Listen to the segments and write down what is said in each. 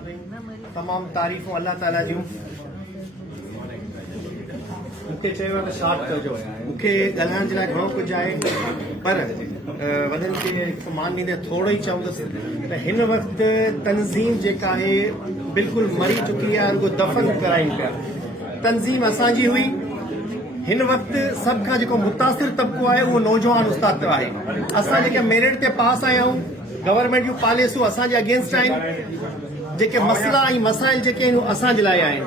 तमाम तारीफ़ूं अल्लाह ताला जूं। मूंखे चयो आहे त शॉर्ट कजो, मूंखे ॻाल्हाइण जे लाइ घणो कुझु आहे, पर वॾनि खे मान ॾींदे थोरो ई चवंदुसि त हिन वक़्तु तनज़ीम जेका आहे बिल्कुलु मरी चुकी आहे, रुगो दफ़न कराइनि पिया। तनज़ीम असांजी हुई। हिन वक़्तु सभ खां जेको मुतासिर तबिको आहे उहो नौजवान उस्ताद आहे। असां जेके मेरिट ते पास आया आहियूं, गवर्नमेंट जूं पॉलिसियूं असांजे अगेंस्ट आहिनि, जेके मसइला ऐं मसाइल जेके आहिनि असांजे लाइ आहिनि।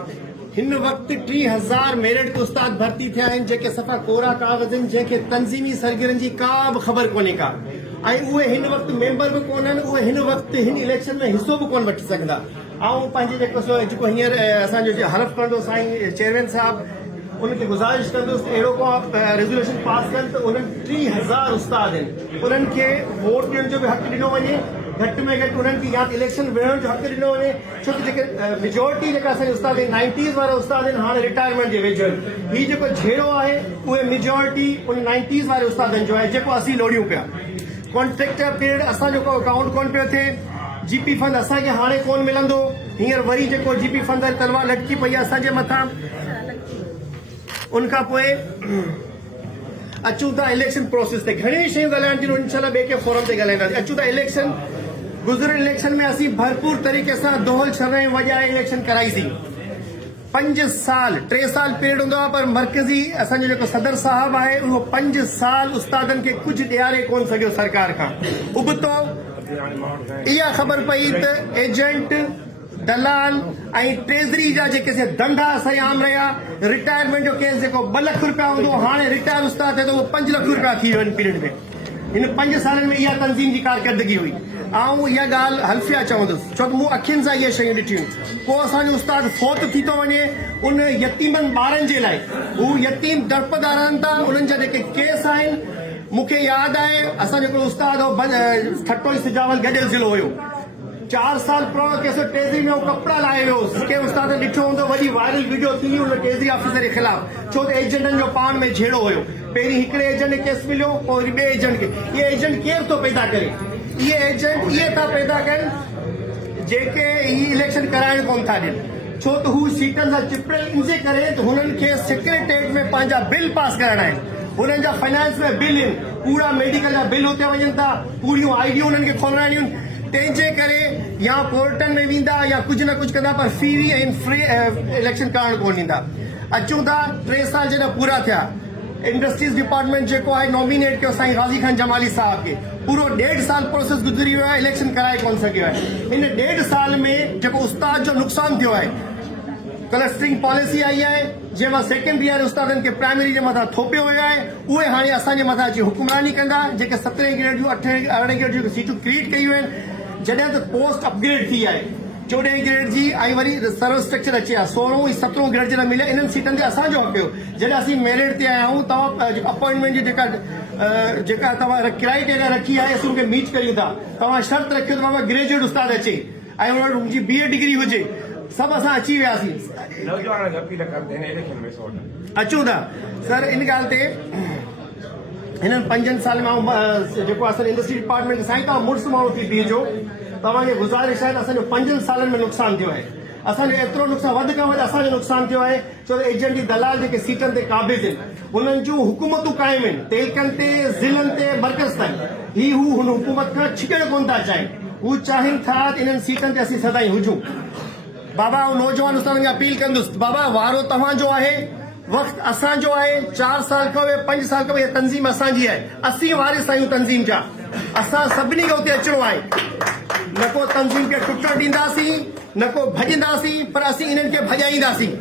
हिन वक़्तु 30,000 मेरिट ते उस्ताद भर्ती थिया आहिनि, जेके सफ़ा कोरा कागज़ आहिनि, जंहिंखे तनज़ीमी सरगर्मियुनि जी का बि ख़बर कोन्हे का, ऐं उहे हिन वक़्तु मेंबर बि कोन्हनि, उहे हिन वक़्तु हिन इलेक्शन में हिसो बि कोन वठी सघंदा। ऐं पंहिंजे जेको हींअर असांजो हलफ़ कंदो साईं चेयरमैन साहिबु, उनखे गुज़ारिश कंदुसि अहिड़ो को रेज़ोल्यूशन पास कनि त उन्हनि 30,000 उस्ताद आहिनि, उन्हनि खे वोट ॾियण जो बि हक़ ॾिनो वञे, घटि में घटि उन्हनि खे या इलेक्शन विढ़ण जो हक़ ॾिनो वञे। छो कि जेके मेजोरिटी जेका असांजे उस्ताद आहिनि 90s वारा उस्ताद आहिनि, हाणे रिटायरमेंट जे वेझो आहिनि। हीउ जेको झेड़ो आहे उहे मेजोरिटी उन 90s वारे उस्तादनि जो आहे, जेको असीं लोड़ियूं पिया। कॉन्ट्रेक्टर पीरियड असांजो को अकाउंट कोन पियो थिए, जीपी फंड असांखे हाणे कोन मिलंदो। हींअर वरी जेको जीपी फंड तलवार लटकी पई आहे असांजे मथां। उनखां पोइ अचूं था इलेक्शन प्रोसेस ते, घणी शयूं ॻाल्हाइण थियूं, इंशाल्लाह ॿिए के फोरम ते ॻाल्हाईंदासीं। अचूं था इलेक्शन। गुज़िरियल इलेक्शन में असीं भरपूर तरीक़े सां दोहल छरह वॼाए इलेक्शन कराईसीं। 5 साल 3 साल पीरियड हूंदो आहे, पर मरकज़ी असांजो जेको सदर साहिबु आहे उहो 5 साल उस्तादनि खे कुझु ॾियारे कोन सघियो सरकार खां। उबतो इहा ख़बर पई त एजेंट, दलाल ऐं ट्रेज़री जा जेके धंधा असांजा आम रहिया। रिटायरमेंट जो केस जेको 2 लख रुपया हूंदो, हाणे रिटायर उस्ताद थिए त उहो 5 लख रुपया थी वियो हिन पीरियड में। हिन 5 सालनि में इहा तनज़ीम जी कारकर्दगी हुई। ऐं इहा ॻाल्हि हल्फिया चवंदुसि, छो त मूं अखियुनि सां इहे शयूं ॾिठियूं। को असांजो उस्ताद फ़ौत थी थो वञे, उन यतीमनि ॿारनि जे लाइ हू यतीम डड़पदा रहनि था, उन्हनि जा जेके केस आहिनि। मूंखे यादि आहे असां जेको उस्ताद हो ठट्टो सिजावल गॾियल ज़िलो हुयो, 4 साल पुराणो केस ट्रेज़री में कपिड़ा लाहे वियो। के उस्ताद ॾिठो हूंदो, वॾी वायरल वीडियो थी हुन ट्रेज़री ऑफिसर जे ख़िलाफ़, छो त एजेंटनि जो पाण में झेड़ो हुयो। पहिरीं हिकिड़े एजेंट खे केस मिलियो, पोइ वरी ॿिए एजेंट खे। इहे एजेंट केरु थो पैदा करे? इहे एजेंट इहे था पैदा कनि जेके ही इलेक्शन कराइण कोन था ॾियनि, छो त हू सीटनि सां चिपड़ियल इनजे करे त हुननि खे सेक्रेटेरिएट में पंहिंजा बिल पास कराइणा आहिनि। हुननि जा फाइनेंस में बिल आहिनि, पूरा मेडिकल जा बिल हुते वञनि था, पूरियूं आईडियूं हुननि खे खोलाइणियूं। तंहिंजे करे या कोर्टनि में वेंदा या कुझु न कुझु कंदा, पर फ्री इलेक्शन करणु कोन ॾींदा। अचूं था 3 साल जॾहिं पूरा थिया, इंडस्ट्रीज़ डिपार्टमेंट जेको आहे नॉमिनेट कयो साईं गाज़ी खान जमाली साहब खे। पूरो 1.5 साल प्रोसेस गुज़री वियो आहे, इलेक्शन कराए कोन सघियो आहे। हिन 1.5 साल में जेको उस्ताद जो नुक़सानु थियो आहे, क्लस्टरिंग पॉलिसी आई आहे, जंहिंमां सेकेंडरी वारे उस्तादनि खे प्राइमरी जे मथां थोपियो वियो आहे। उहे हाणे असांजे मथां अची हुकुमरानी कंदा, जेके 17 ग्रेड जूं 18 ग्रेड जूं सीटूं क्रिएट कयूं आहिनि, जॾहिं त पोस्ट अपग्रेड थी आहे 14 ग्रेड जी, ऐं वरी सर्व स्ट्रक्चर अची आहे 16 ऐं 17 ग्रेड जे लाइ मिले। इन्हनि सीटनि ते असांजो हक़ हुयो। जॾहिं असीं मेरिट ते आया आहियूं, तव्हां अपॉइंटमेंट जी जेका तव्हां क्राइटेरिया रखी आहे, असीं उनखे मीट कयूं था। तव्हां शर्त रखियो त बाबा ग्रेजुएट उस्ताद अचे ऐं हुनजी BA डिग्री हुजे। सभु असां अची वियासीं। अचूं था सर इन ॻाल्हि ते, हिननि 5 साल में जेको असांजे इंडस्ट्री डिपार्टमेंट साईं तव्हां मुड़ुसु माण्हू थी बीहजो, तव्हांखे गुज़ारिश आहे त असांजो 5 सालनि में नुक़सानु थियो आहे। असांजो एतिरो नुक़सानु, वधि खां वधि असांजो नुक़सानु थियो आहे, छो त एजेंट जी दलाल जेके सीटनि ते क़ाबिज़ आहिनि, उन्हनि जूं हुकूमतूं क़ाइमु आहिनि, तेलकनि ते, ज़िलनि ते, मर्कज़ ताईं। हू हुन हुकूमत खां छिकणु कोन था चाहिनि। हू चाहिनि था त इन्हनि सीटनि ते असीं सदाईं हुजूं। बाबा नौजवान उस्तादनि खे अपील कंदुसि, बाबा वारो तव्हांजो आहे, वक़्तु असांजो आहे। 4 साल खां 5 साल खां तनज़ीम असांजी आहे, असीं वारिस आहियूं तनज़ीम जा। असां सभिनी खे उते अचिणो आहे। न को तनज़ीम खे टुटण ॾींदासीं, न को भॼंदासीं, पर असीं इन्हनि खे भॼाईंदासीं।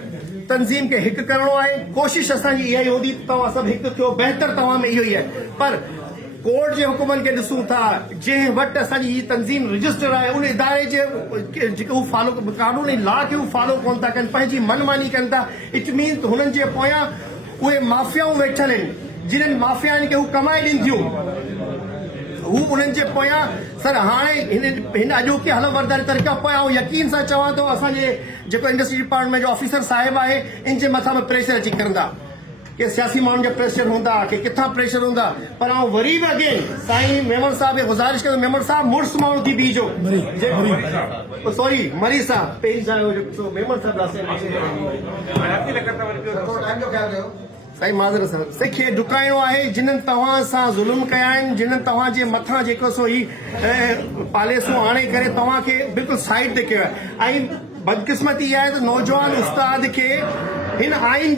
तनज़ीम खे हिकु करणो आहे। कोशिशि असांजी इहा ई हूंदी त तव्हां सभु हिकु थियो, बहितर तव्हां में इहो ई आहे। पर कोर्ट जे हुकुमनि खे ॾिसूं था, जंहिं वटि असांजी हीअ तनज़ीम रजिस्टर आहे, उन इदारे जे जेके हू फॉलो कानूनी लॉ खे हू फॉलो कोन था कनि, पंहिंजी मनमानी कनि था। इट मीन हुननि जे पोयां उहे माफ़ियाऊं वेठल आहिनि, जिन्हनि माफ़ियाउनि खे हू कमाए ॾिनी थियूं। हू उन्हनि जे पोयां सर हाणे हिन अॼोकी हलफबरदारी तरीक़े पोयां यकीन सां चवां थो, असांजे जेको इंडस्ट्री डिपार्टमेंट जो ऑफिसर साहिब आहे, इन जे मथां प्रेशर अची करंदा। कि सियासी माण्हुनि जो प्रेशर हूंदा कि किथां प्रेशर हूंदा पर आउं वरी बि अगेन साईं मेमण साहब खे गुज़ारिश कंदो मेमण साहब मुड़ुस माण्हू थी बीजो सॉरी मरी साहब पहिरीं सां मेमण साहब साईं माज़रत साहब सिख खे डुकाइणो आहे जिन्हनि तव्हां सां ज़ुल्म कया आहिनि जिन्हनि तव्हांजे मथां जेको सो ही पालेसूं आणे करे तव्हांखे बिल्कुलु साइड ते कयो आहे ऐं बदकिस्मती इहा आहे त नौजवान उस्ताद खे हिन आइन